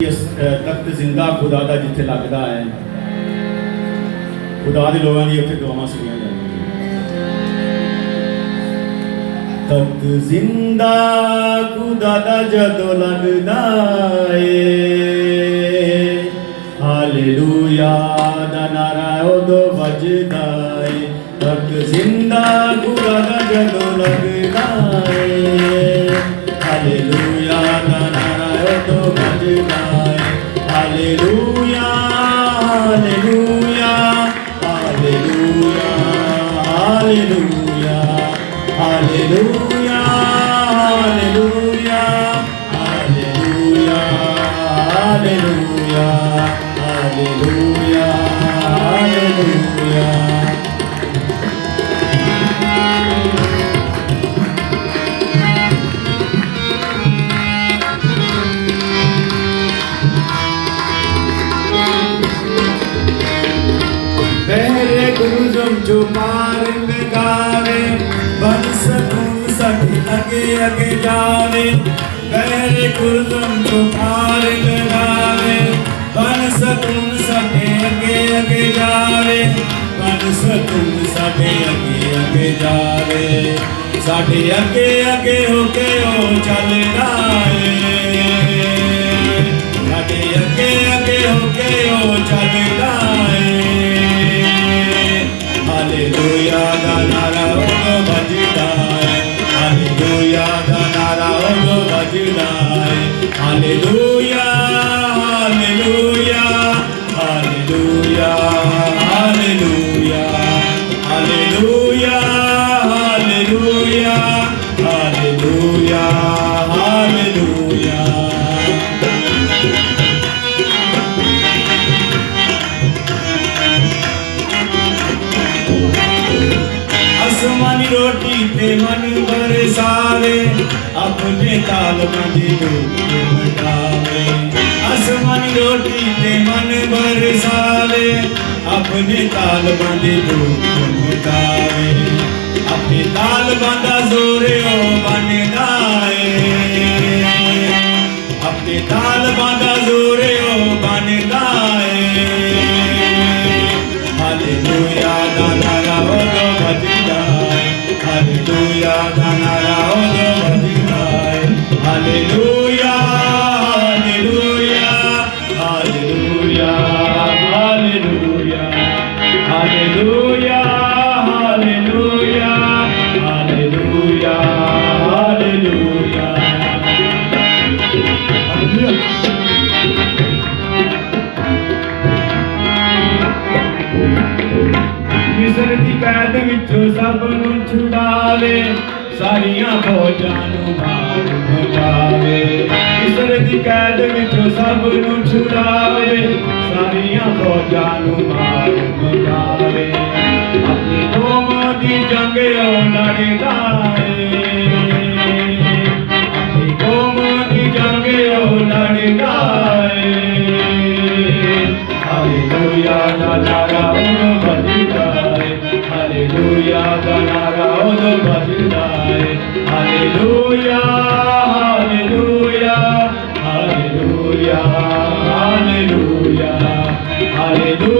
तख्त जिंदा खुदा का जिथे लगता है खुदा के लोगों की उत्थे दुआवां सुनिया जांदियां। तख्त जिंदा खुदा का जदों लगता है हालेलुया दा नारा उदों वजदा है। तख्त जिंदा खुदा का जदों लगता है हालेलुया दा नारा उदों वजदा है। Hallelujah hallelujah hallelujah hallelujah hallelujah hallelujah hallelujah hallelujah hallelujah hallelujah. पहले गुरुजम जो पार लगावे बन सकूं सभी आगे आगे जावे। पहले गुरुजम जो पार लगावे बन सकूं सभी आगे आगे जावे। बन सकूं सभी आगे आगे जावे। साढ़े आगे आगे होके ओ चलदा है। साढ़े आगे आगे होके ओ चलदा है। हालेलुया दा नारा उदों वजदा है। हालेलुया दा नारा उदों वजदा है। Hallelujah hallelujah hallelujah hallelujah hallelujah hallelujah hallelujah hallelujah. आसमानी रोटी ते मन बरसावे अपने ताल बंदी दुख मिटावे। आसमानी रोटी ते मन बरसावे अपने ताल बंदी दुख मिटावे। अपने ताल बंदा जोरे ओ बनदा है। अपने ताल बंदा जोरे ओ बनदा है। हालेलुया दा नारा उदों वजदा है। हालेलुया दा नारा उदों वजदा है। Hallelujah hallelujah hallelujah hallelujah hallelujah hallelujah hallelujah hallelujah. मिस्र दी कैद विचों सब नूं छुड़ावे सारियां फौजां नूं मार मुकावे। मिस्र दी कैद विचों सब नूं छुड़ावे सारियां फौजां नूं मार मुकावे। अपनी कौम दी जंग ओ लड़दा है। अपनी कौम दी जंग ओ लड़दा है। हालेलुया दा नारा उदों वजदा है। हालेलुया दा नारा उदों वजदा है। Hallelujah hallelujah hallelujah hallelujah hallelujah